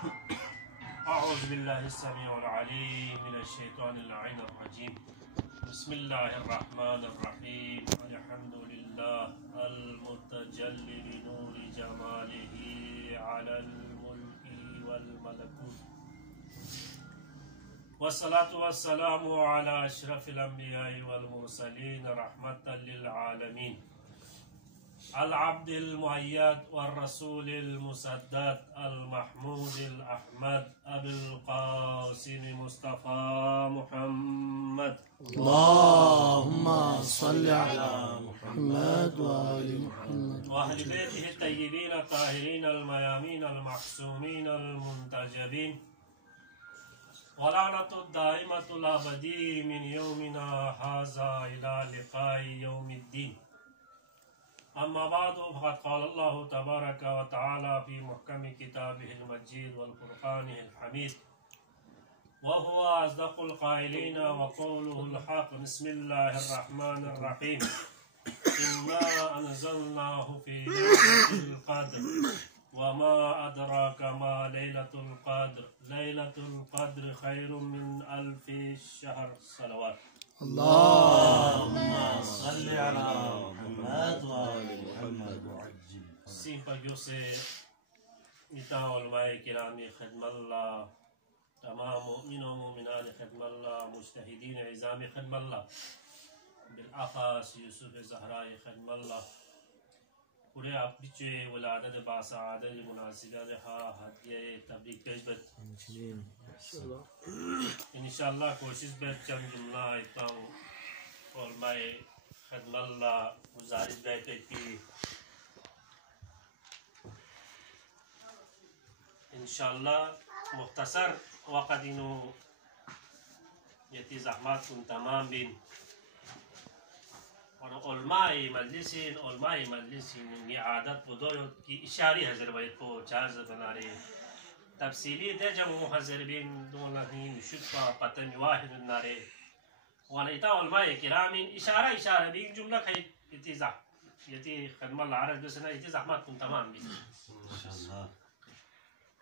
अऊज़ु बिल्लाहिस्समीउल अलीम मिनश्शैतानिर्रजीम। बिस्मिल्लाहिर्रहमानिर्रहीम। अल्हम्दुलिल्लाह अल-मुतजल्लि बिनूरि जमालिही अलल मुल्की वल मलकूत। वस्सलातु वस्सलामु अला अशरफिल अंबियाइ वल मुरसलीन रहमतल लिल आलमीन। अल-अब्दिल मुअय्यद वर रसूलिल मुसद्दद अल महमूदिल अहमद अबुल क़ासिम मुस्तफ़ा मुहम्मद। अल्लाहुम्मा सल्लि अला मुहम्मद व आलि मुहम्मद व अहलि बैतिहि तय्यबीन ताहिरीन अल मयामीन अल मअसूमीन अल मुंतजबीन व लानतु दाइमतु अबदी मिन यौमिना हाज़ा इला लिक़ाइ यौमिद्दीन। अम्मा बादु फ़क़द क़ाल अल्लाहु तबारक व तआला फ़ी मुहकमि किताबिहिल मजीद वल फ़ुरक़ानिहिल हमीद व हुवा अस्दक़ुल क़ाइलीन व क़ौलुहुल हक़। बिस्मिल्लाहिर रहमानिर रहीम। इन्ना अनज़लनाहु फ़ी लैलतिल क़द्र व मा अदराका मा लैलतुल क़द्र। लैलतुल क़द्र खैरुम मिन अल्फ़ि शहर। सलवात। अल्लाहुम्मा सल्लि अला मुहम्मद व आलि मुहम्मद। सिंपगियों से इता उलमाए किरामी खिदमल्ला, तमाम मोमिनों मोमिनात खिदमल्ला, मुज्तहिदीन इज़ाम खिदमल्ला, बिलआखास यूसुफ ज़हरा खिदमल्ला, पूरे आप बिचे वलादत बासादत मुनासिबत हा हदिये तबलीग पेशबत इंशाअल्लाह कोशिश बेत चंद जुमला इता उलमाए खिदमल्ला गुजारिश बेत की इंशाअल्लाह मुख्तसर वक़्त इनो यती ज़हमत उन तमाम बिन और उलमाए मजलिसिन ये आदत बुदोयो की इशारी हज़र बैत को चार्ज बना रहे तफसीली दे जमो हज़र बिन दोलही मुशुक्का पतन वाहिद नारे वाला इता उलमाए किरामिन इशारा बिन जुमला खै यती खदमत आरज़ बसना यती ज़हमत उन तमाम बिन इंशाअल्लाह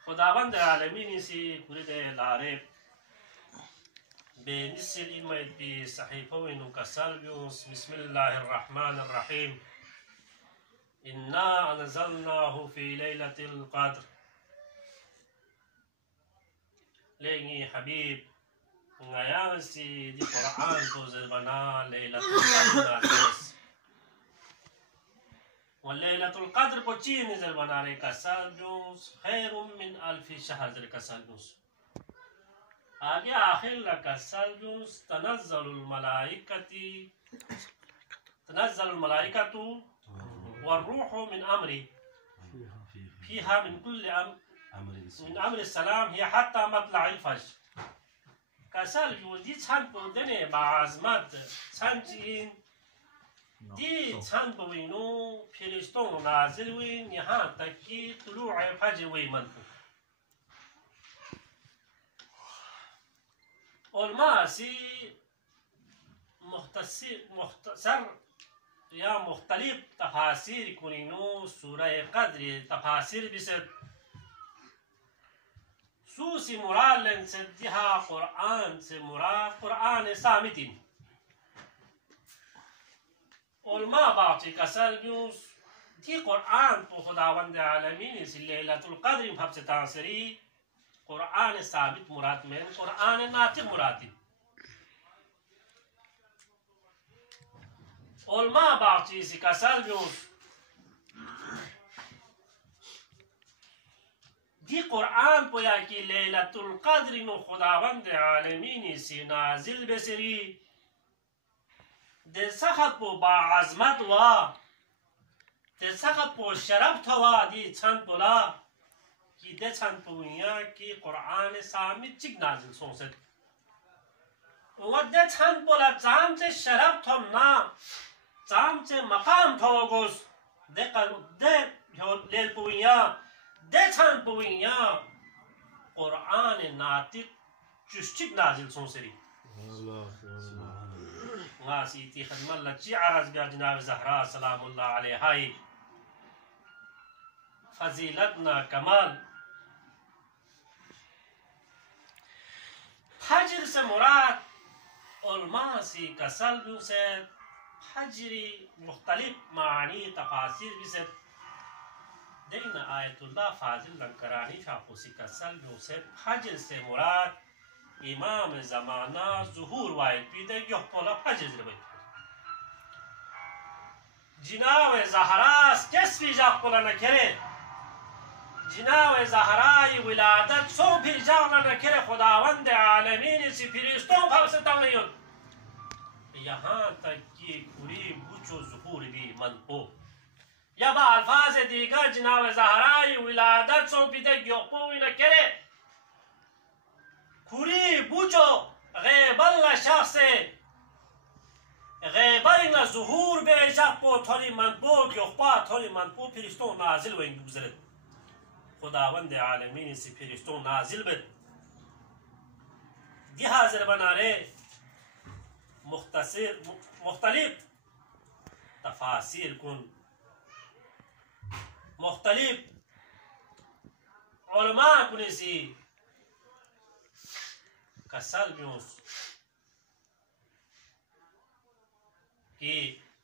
खुदावंद आलमीन से पूरे दे लारे बेनिसिल इमैत बी सहीफ़ों का सल्ब्यूस। बिस्मिल्लाहिर रहमानिर रहीम। इन्ना अनज़लनाहु फ़ी लैलतिल क़द्र। लेंगी हबीब ngayon si di Quran ko zalbana Laylatul Qadr wa Laylatul Qadr ko chini zalbana re kasalbus khairum min alfi shahr zal kasalbus आगे आखिर लकसल्बुस तनज़्ज़लुल मलाइकतु वर्रूहु मिन अम्री फीहा मिन कुल्लि अम्रि सलाम हिय हत्ता मत्लअल फज्र। कसल्बुस दी छान पोदने बाज़मत छानचीन दी छान पोविनो फिरिश्तों नाज़िल हुईं यहाँ तक कि तुलूअ फज्र हुई मनफू उलमा सी मुख्तसर या मुख्तलिफ तफासिर कुनिनो सूरह क़द्र तफासिर बिसर सूसी मुराद से दिहा कुरान से मुराद कुरान सामितिन उलमा बाती कसल्ब्यूस दी कुरान तो खुदावंद आलमीन से लैलतुल क़द्र भब से तासरी कुरान साबित मुराद में कुरान नातिक मुराद उलमा बाती से कसल्ब्यूस दी कुरान पोया की लैलतुल क़द्र नो खुदावंद आलमीन से नाजिल बेसरी दे सखत पो बाअज़मत वा दे सखत पो शरफ थवा दी छन पोला की दे छन पोया की कुरान सामित चिक नाजिल सोंसत वो दे छन पोला चाम से शरफ थम ना चाम से मकाम थवगोस दे लेल पोया दे छन पोया कुरान नातिक चुश्चिक नाजिल सोंसरी गासी ती खदमत लची आरज़ बिया जनाब ज़हरा सलामुल्लाह अलैहा फजीलत ना कमाल से मुराद उलमा से कसल्ब से हजरी मुख्तलिफ मानी तफासिर भी से दिन आयतुल्लाह फाजिल लंकरानी फाफूसी कसल्ब से हजर से मुराद इमाम ज़माना ज़ुहूर वाइद पीदे योपोला फजर ज़रबई जिनाव ज़हरास कैसवी जापोला न करे जिनाव ज़हराई विलादत सो फिर जाना न करे खुदावंद आलमीन से फिरिश्तों भावसे तंगयुन यहाँ तक कि पूरी बुचो ज़ुहूर भी मनपो या बा अल्फाज दीगर जिनाव ज़हराई विलादत सो पीदे योपो न करे खुरी बुचो गैबल शख्स गैबल ज़ुहूर बेजापो थोड़ी मनपो योपा थोड़ी मनपो फिरिश्तों नाजिल व गुजरत खुदावंद आलमीन से फिरिश्तों नाजिल बद दिहाजर बना रे मुख्तलिफ तफासिर कुन मुख्तलिफ उलमा कुनसी कसल कि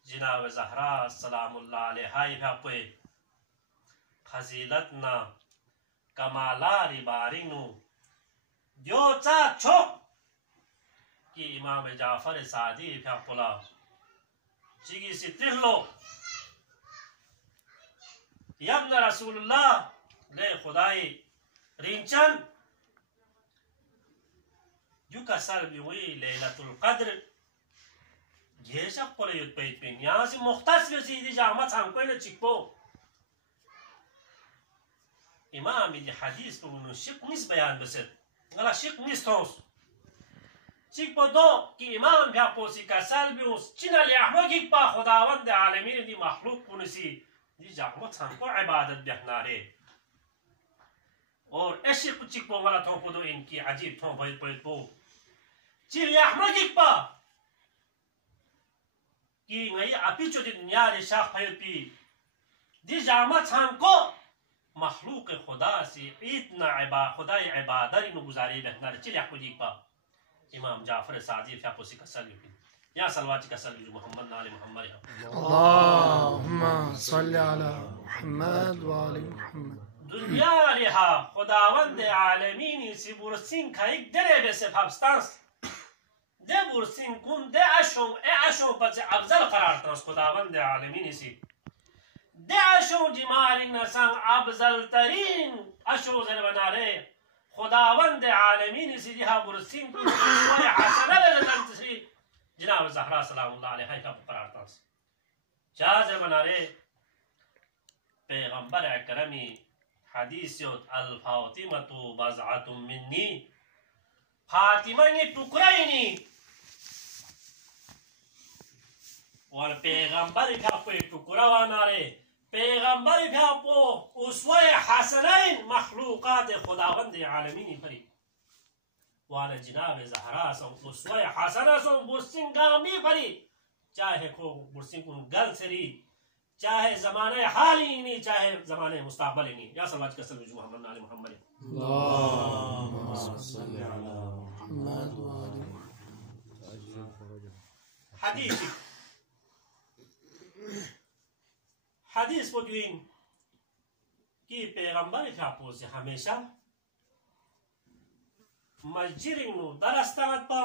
जिनाब ज़हरा सलामुल्लाह अलैहा पे फजीलत ना कमाला रिबारिनु द्योचा छो कि इमाम जाफर सादी फ्यापुला चिगी सित्रिलो यब्न रसूलुल्लाह ले खुदाई रिंचन युका सर बिवी लैलतुल कद्र घेशक पले युत पैत पिन यहाँ से मुख्तस वसीदी जामा सांकोई न चिक्पो इमाम इदी हदीस को उन्होंने शिक मिस बयान बसत गला शिक मिस थोस चिक्पो दो कि इमाम व्यापोसी का साल भी उस चिना ले अहमद की पा खुदावंद आलमीन दी मखलूक कुनसी दी जामा सांको इबादत बहनारे और ऐसे कुछ चिक्पो गला थोपो दो इनकी अजीब थोप पैत पैत पो चिल अहमद की पा कि नई अपी चो दुनिया रे शाख फयपी दी जामा सांको मखलूक खुदा से इतना खुदा इबादत इन गुजारी रहना चिल अहमद की पा इमाम जाफर सादी फ्यापोसी का सल्लल्लाहु या सलवाती का सल्लल्लाहु मोहम्मद नाले मोहम्मद अल्लाहुम्मा सल्ली अला मुहम्मद व आले मुहम्मद दुनिया रेहा खुदावंद आलमीन से बुरसिन का एक दरे बेसे फाबस्तांस दे बुरसिन कुन दे अशों पर से अफजल करार था खुदावंद आलमीन से दे अशों जिमारी नसंग अफजल तरीन अशों जर बना रे खुदावंद आलमीन से जहाँ बुरसिन कुन उसवाय हसना लजन तस्री जिनाब ज़हरा सलामुल्लाह अलैहा का करार था जहाँ जर बना रे पैगंबर अकरमी हदीस अल फातिमतु बज़अतुम मिन्नी फातिमा ने टुकड़ा ही नहीं और पैगंबर का कोई टुकड़ा वाना रे पैगंबर का पो उसवे हसनैन मखलूकात खुदावंद आलमीन फरी वाला जनाब ज़हरा सो उसवे हसना सो बुरसिन गामी फरी चाहे को बुरसिन कुन गल सरी चाहे ज़माने हाल ही नहीं चाहे ज़माने मुस्तक़बल ही नहीं या सल्लल्लाहु अलैहि वसल्लम मोहम्मद नाले मोहम्मद अल्लाहुम्मा सल्ली अला मुहम्मद व आले मुहम्मद हदीस बुद्वीन कि पैगंबर फ्यापो से हमेशा मस्जिद नु दरस्तान पा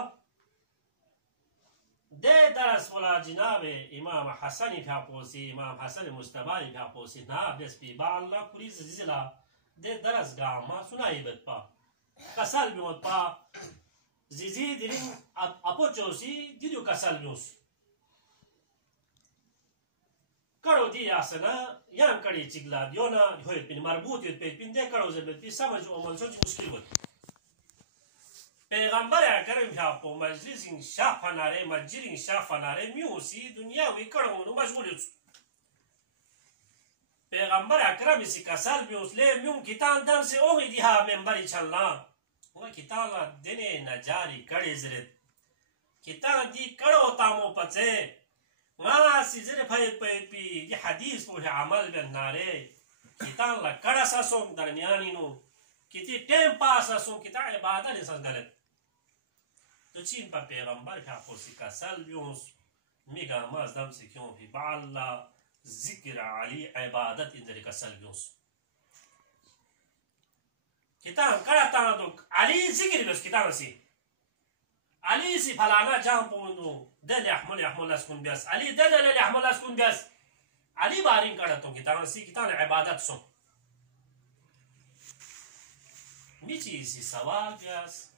दे दरस वाला जिनाबे इमाम हसन फ्यापोसी इमाम हसन मुस्तबा फ्यापोसी ना बेस पी बाल्ला पुरी जिला दे दरस गामा सुनाई बत पा कसल भी मत पा जिजी दिलिन अपोचोसी दिदु कसल न्यूस करो दी आसना यां कड़ी चिगला दियोना होय पिन मरबूत ये पे पिन दे करो जब पी समझ अमल सोच मुश्किल होत पैगंबर अकरम फ्यापो मजलिस शाफनारे मस्जिद शाफनारे म्यूसी दुनिया वी करो नु मशगूल पैगंबर अकरम इसी कसल म्यूस ले म्यूम कितान दर से ओगी दिहा मेंबर चलना वो किताला देने नजारी कड़े जरत कितान दी कड़ो तामो पचे मा सिजरे फयत पी ये हदीस को अमल बनारे कितान ला कड़ा ससों दरमियानी नो किती टेम पास ससों किता इबादत ने सस गलत تو چین پا پیغمبر که حقوسی کسل بیونس میگه مازدم سکیون فی بعلا ذکر علی عبادت اندر کسل بیونس کتان کرا تاندو علی ذکر بیونس کتان سی علی سی فلانا جام پوندو دل احمل اسکن بیاس علی دل احمل اسکن بیاس علی بارین کرا تو کتان سی کتان عبادت سو میچی سی سوال بیاس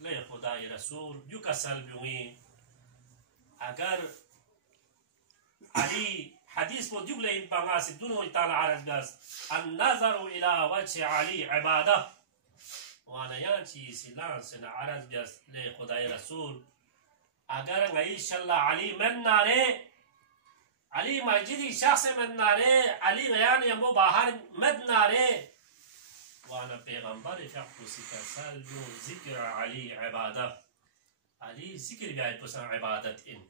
لي خداي رسول جو كسل بيوين اگر علي حديث بو ديوغ لين بانغاس دونو يتانا عرض بس النظر الى وجه علي عباده وانا يانشي سيلان سنا عرض بس لي خداي رسول اگر غي شلا علي من ناري علي مسجدي شخص من ناري علي غيان يمو باهر مد ناري وانا پیغمبر فقوسی کسل جو ذکر علی عبادت علی ذکر بیاید پسن عبادت ان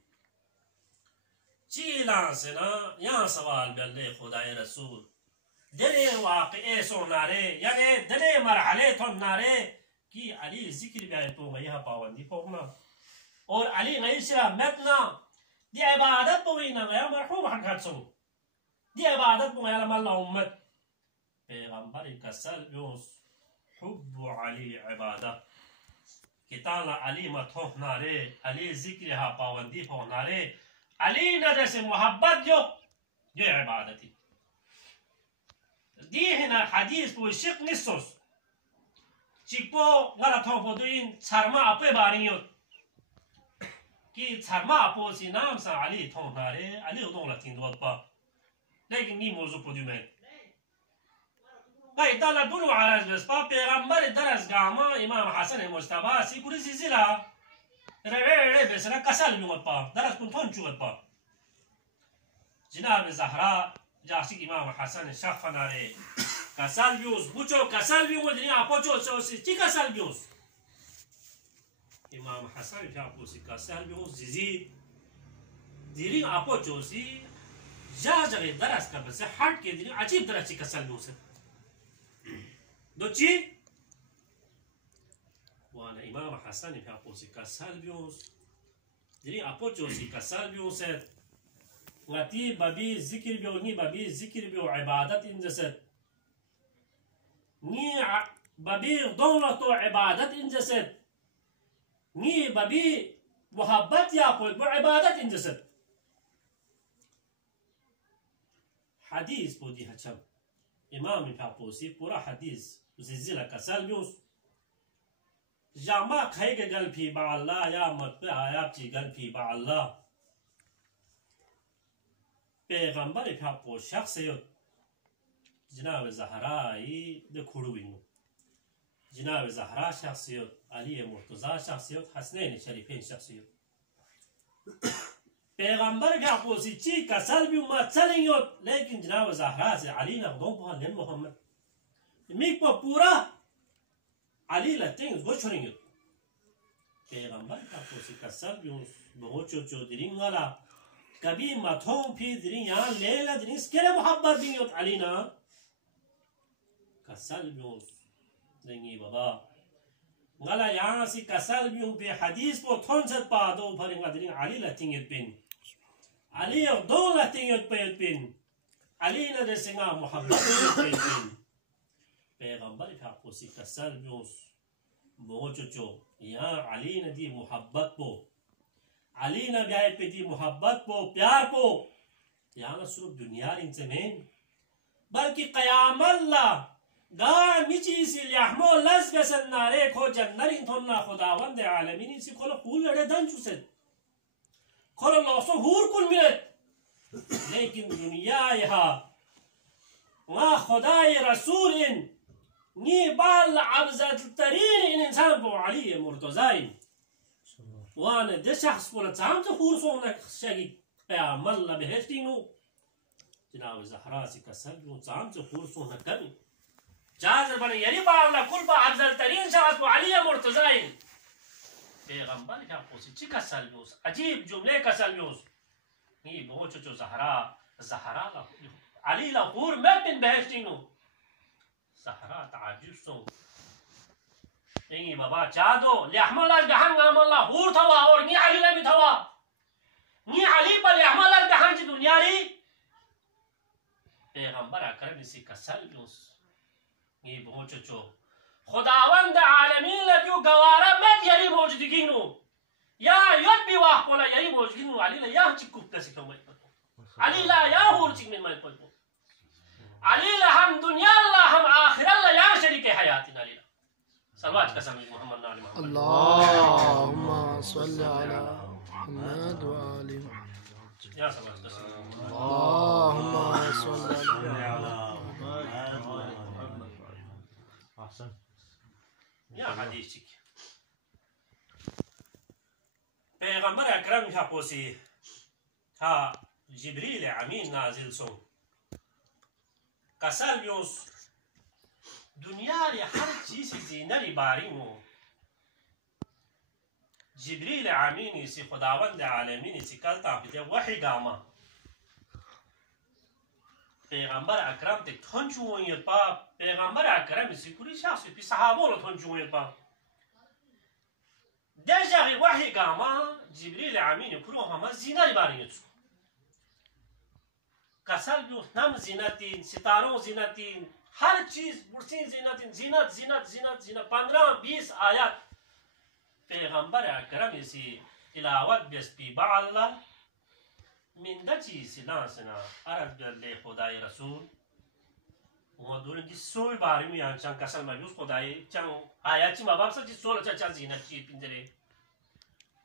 چی لانسنا یا سوال بلے خدای رسول دل واقعے سو نارے یعنی دل مرحلے تو نارے کی علی ذکر بیاید پو غیہ پاوندی پوگنا اور علی غیشہ متنا دی عبادت پوینا غیہ مرحوم حقات سنو دی عبادت پو غیہ لما اللہ امت پیغمبر کسل بیوس حب علی عبادت کتانا علی متوح نارے علی ذکر ها پاوندی ہو نارے علی ندر سے محبت جو یہ عبادتی دی ہنا حدیث پو شق نسوس چکپو غلط ہو پو دوین چھرما اپے باریوت کی چھرما اپو سی نام سا علی تھو نارے علی ادون لتین دوت پا لیکن نی موضوع پو دیو میں باید دالا دونو عرض بس پا پیغمبر درس گاما امام حسن مجتبا سی کلی زیزیلا روی بسنا کسل بیومد پا درس کن تون چوگد پا جناب زهرا جاسی امام حسن شخ فناره کسل بیوز بوچو کسل بیومد دنیا اپا چوسی چی کسل بیوز امام حسن فیاپوسی کسل بیوز زیزی دیرین اپا چوسی جا جغی درس کر بس حد کے دیرین عجیب درس چی کسل بیوز دو چی؟ وانا امام حسن في أقوسي كسال بيوس دي أقوتشوسي كسال بيوس غتي بابي ذكر بيو ني بابي ذكر بيو عبادت إنجسد ني بابي دولة عبادت إنجسد ني بابي محبت يأكل بعبادت إنجسد حديث بودي هشام امام في أقوسي پورا حديث زلزلة كسال بيوس جامع کھائی کے گل پھی با اللہ یا مت پہ آیا چی گل پھی با اللہ پیغمبر پھا پو شخصیت جناب زہرائی دے کھڑو بینو جناب زہرا شخصیت علی مرتضی شخصیت حسنین شریفین شخصیت پیغمبر پھا پو سی چی کسل بھی امت چلنگیت لیکن جناب زہرا سے علی نقدوں پہا لن محمد میک پا پورا علی لتنگز گو چھرینگیت پیغمبر کا پوسی کسل بیونس بہوچو چو درین والا کبھی متھوں پھی درین یہاں لیلہ درین سکرے محبت بینیوت علی نا کسل بیونس دنگی بابا غلا یہاں سی کسل بیون پہ حدیث پو تھون ست پا دو پھرنگا درین علی لتنگیت پین علی اغدون لتنگیت پین علی نا درسنگا محبت پین پیغمبر کا پوسی کسل بیونس بہوچو چو یہاں علی نے دی محبت پو علی نے بیائے پہ دی محبت پو پیار پو یہاں نہ صرف دنیا رنگ زمین بلکہ قیام اللہ گا میچی سی لیحمو لز بسن نارے کھو جنرین تھونا خداوند عالمین سی کھولو خول لڑے دن چوسد کھولو لوسو ہور کن ملت لیکن دنیا یہاں وا خدای رسول ان ني بال عبزت الترين إن إنسان بو علي مرتضاين وانا ده شخص بولا تام تخور صونك شاقي قيام الله بهشتينو جناب زهراسي كسلبو تام تخور صونك كمي جازر بنا يعني باولا كل با عبزت الترين شخص بو علي مرتضاين پیغمبر كان قوسي چي كسلبوس عجيب جملة كسلبوس ني بوچو چو زهرا علي لخور مبن بهشتينو زهرا تعجب سو इंगी बाबा चादो लेहमलाज गहन गामल्ला हूर थवा और नी अली भी थवा नी अली पर लेहमलाज गहन जी दुनिया री पैगंबर अकरम इसी कसल यूस ये पहुंचो खुदावंद आलमीन लगियो गवारा में यरी मौजूदगी नु या यद भी वाह कोला यरी मौजूदगी नु अली ला या चिकु प्लस को मैं अली ला या हूर चिक में मैं पतो अली ला हम दुनिया ला हम आखिरत ला या शरीक हयात अली ला सलवात कसम मोहम्मद नाली मोहम्मद अल्लाहुम्मा सल्ली अला मुहम्मद व आलि मुहम्मद या सलवात कसम अल्लाहुम्मा सल्ली अला या हदीस चिक पैगंबर अकरम का पोसी था जिब्रील अमीन नाजिल सो कसल योस दुनिया रे हर चीज ज़ीनरी बारी मो जिब्रील अमीन इसी खुदावंद आलमीन इसी कलता फिते वही गामा पैगंबर अकरम ते थंचुओ ये पा पैगंबर अकरम इसी पूरी शास पे सहाबों लो थंचुओ ये पा déjà वही गामा जिब्रील अमीन पुरो हम ज़ीनरी बारी नु कसल जो नाम ज़ीनतीन सितारों ज़ीनतीन हर चीज बुर्सी ज़ीनतीन ज़ीनत ज़ीनत ज़ीनत ज़ीनत 15-20 आयत पैगंबर अकरम इसी इलावत बिस्पी बाल्ला मिंदची सिलासना अरब ले खुदाई रसूल वो दूर की सोई बारी में यहाँ चंग कसल में यूज़ खुदाई चंग आयत ची माबाप से जिस सोल चचा ज़ीनत ची पिंजरे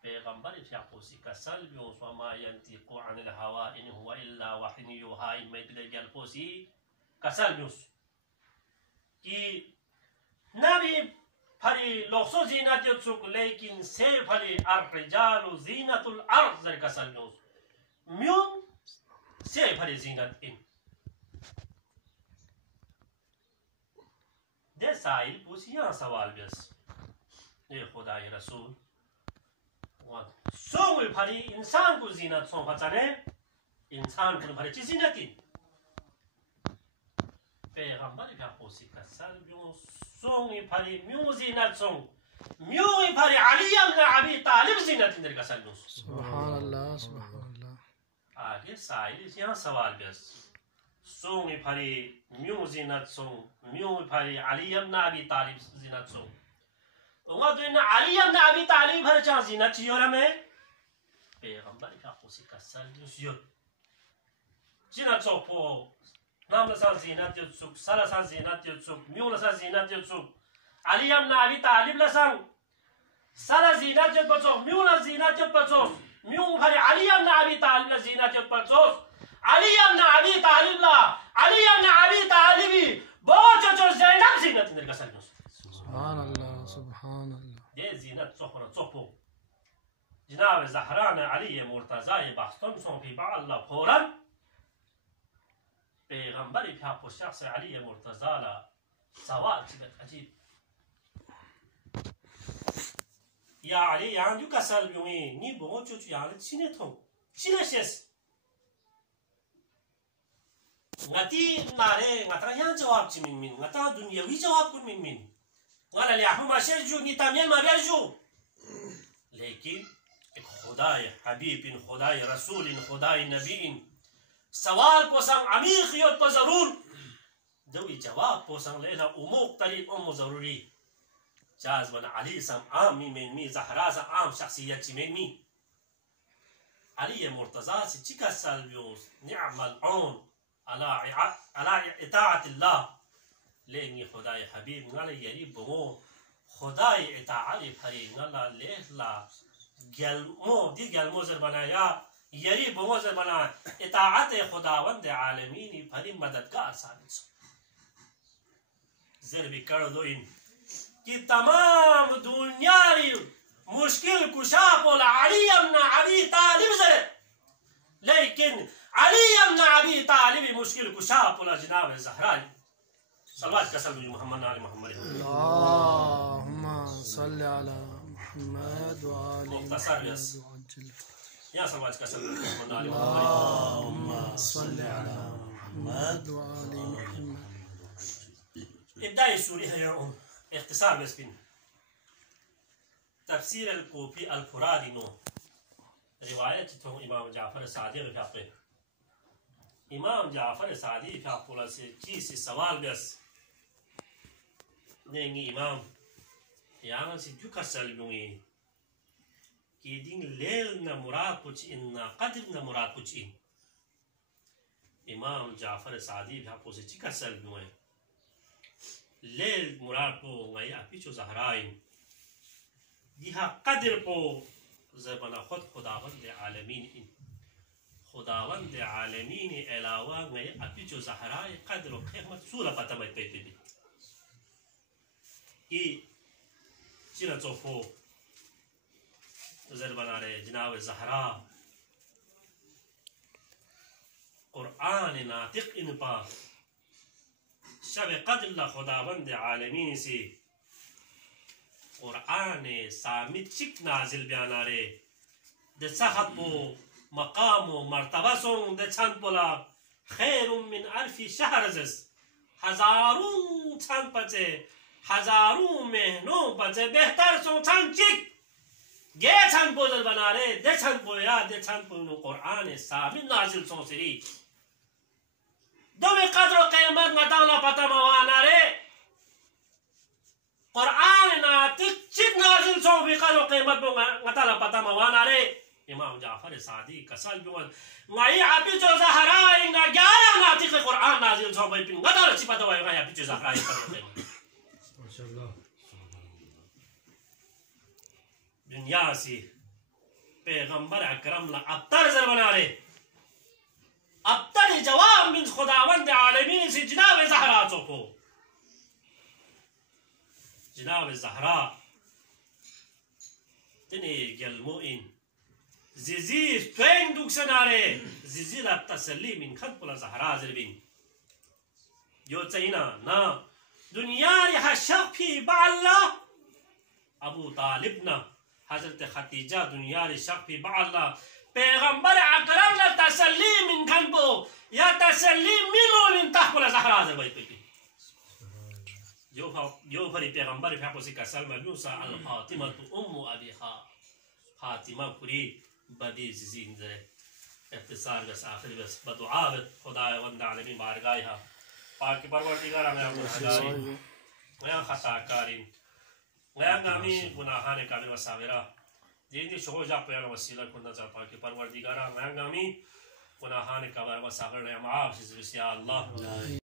पैगंबर इफ़ याक़ूसी कसल यो स्वामा यंतिक़ु अनिल हवा इन हुआ इल्ला वहयun युहा इन में पिले जल पोसी कसल यूज़ कि नबी फरी लोक्सो ज़ीनत युत्सुक लेकिन से फरी अर्रिजालु ज़ीनतुल अर्ज़ जर कसल यूज़ म्यूम से फरी ज़ीनत इन दे साइल पूछी यहाँ सवाल बस ये खुदाई रसूल सोंग फरी इंसान को ज़ीनत सों फचाने इंसान को फरी चीज़ ज़ीनत इन पैगंबर का पोसी कसल यूं सोंग फरी म्यूं ज़ीनत सों म्यूं फरी अली इब्न अबी तालिब ज़ीनत इन कसल यूं सुभान अल्लाह सुभान अल्लाह आगे साइल यहाँ सवाल बस सोंग फरी म्यूं ज़ीनत सों म्यूं फरी अली इब्न अबी तालिब ज़ीनत सों वो तो इन अली इब्न अबी तालिब भर चा ज़ीनत चियोरा में पैगंबर का पोसी कसल यूं ज़ीनत सों पो नाम लसान ज़ीनत युत्सुक सलसान ज़ीनत युत्सुक म्यूं लसान ज़ीनत युत्सुक अली इब्न अबी तालिब लसान सला ज़ीनत युत बचो म्यूं लसान ज़ीनत युत बचो म्यूं भरे अली इब्न अबी तालिब ला ज़ीनत युत बचो अली इब्न अबी तालिब ला अली इब्न अबी तालिबी बहुत जो ज़ैनब ज़ीनत इंदर का सल्लल्लाहु सुभान अल्लाह ये ज़ीनत सोखरा सोखो जनाब ज़हरा ने अली मुर्तज़ा ये बास्तन सों भी बाल्ला फौरन पैगंबर इफ़ा को शख्स अली मुर्तज़ा ला सवाल चिदत अजीब या अली यहाँ जो कसल यूँ नी बहुत जो यहाँ चिने थों चिने शेष ngati nare ngatra yang jawab ci min min ngata dunyawi jawab kun min min wala li ahuma shaju ni tamyan ma biaju lekin खुदाए हबीब इन खुदाए रसूल इन खुदाए नबी इन सवाल पोसंग अमीर खियत पर जरूर दोई जवाब पोसंग लेना उमुक तरी उम जरूरी जाज बन अली सम आम में मी ज़हरा सा आम शख्सियत में मी अली मुर्तज़ा से चिका सल्बियोस निअमल औन अला इताअत अल्लाह लेंगे खुदाए हबीब ngale yari bongo खुदाए इताअत फरी ngala लेला गलमो दी गलमो जर बनाया यरी bongo जर बना इताअत खुदावंद आलमीन फरी मददगार साबित जर भी कर दो इन कि तमाम दुनिया री मुश्किल कुशा बोल अली इब्न अबी तालिब से लेकिन अली इब्न अबी तालिब मुश्किल कुशा बोल जनाब ज़हरा सल्लल्लाहु अलैहि वसल्लम मोहम्मद आले मोहम्मद अल्लाहुम्मा सल्ली अला मुहम्मद व आलि मुख्तसर यस या सल्लल्लाहु अलैहि वसल्लम मोहम्मद आले मोहम्मद अल्लाहुम्मा सल्ली अला मुहम्मद व आलि मुहम्मद इब्दाई सूरी है इख्तिसार बस बिन तफसीर अल-कोफी अल-फुरादिनो रिवायत थो इमाम जाफर सादिक फ़ाक़े इमाम जाफर सादिक फ़ाक़ुला से चीज़ सवाल बस नेंगी इमाम यांग से जुका सलबुंगी कि दिन लेल न मुराद कुछ इन न कदर न मुराद कुछ इन इमाम जाफर सादिक फ़ाक़ुला से चिका सलबुंगी लेल मुराद को ngay apicho zahrain diha qadr po zabana khud khudawand alamin in khudawand alamin alawa ngay apicho zahrai qadr qiymat sura patamay pepe ki chira chofo zabana re jinaab zahra Qur'an natiq in pa शब कदर खुदावंद आलमीन से कुरान सामित चिक नाजिल बयानारे the सहबो मकामो मर्तबा सों the छन पोला खैरुम मिन अल्फी शहर जस हजारों छन पचे हजारों महीनों पचे बेहतर सों छन चिक गे छन पोजल बनारे द छन पोया द छन पोनो कुरान सामित नाजिल सों सिरी दोवे कदर क़यामत नताला पता मवाना रे कुरान नातिक चिक नाजिल सो भी कदर क़यामत नताला पता मवाना रे इमाम जाफर सादिक कसल जुवन ngai api jo zahra inga 11 नातिक Quran नाजिल सो भी पिन नताला चिपता वायो ngai api jo zahra माशाअल्लाह दुनिया से पैगंबर अकरम ला अब्तर जर बना रे अब्तर जवाब मिन खुदावंद आलमीन से जनाब ज़हरा चोको जनाब ज़हरा तने गलमोइन जिजी ट्रेन दुक्सनारे जिजी ला तसल्ली मिन खद पुला ज़हरा ज़रबिन यो चैना ना दुनिया री हशफी बाल्ला अबू तालिब ना हजरत खतीजा दुनिया री शफी बाल्ला पैगंबर अकरम ला तसल्ली मिन खनबो या तसल्ली मिनो मिन तहपुला ज़हरा ज़रबाई पेटी यो फरी पैगंबर फ़ाक़ो से कसल मनुसा अल फातिमा तु उम्मु अबीहा फातिमा पुरी बदी ज़िज़ीन ज़रे इफ्तिसार बस आखिर बस बदुआ खुदा वंद आलमी बारगाह पाक परवरदिगार में मैं खता कारिन मैं गामी गुनाहान काबिल वसाविरा Jadi shoja payah wasilah kuna japa ke parwardigara, मैं गामी गुनाहान काबिल वसाविरा माफ़ ज़िज़ या अल्लाह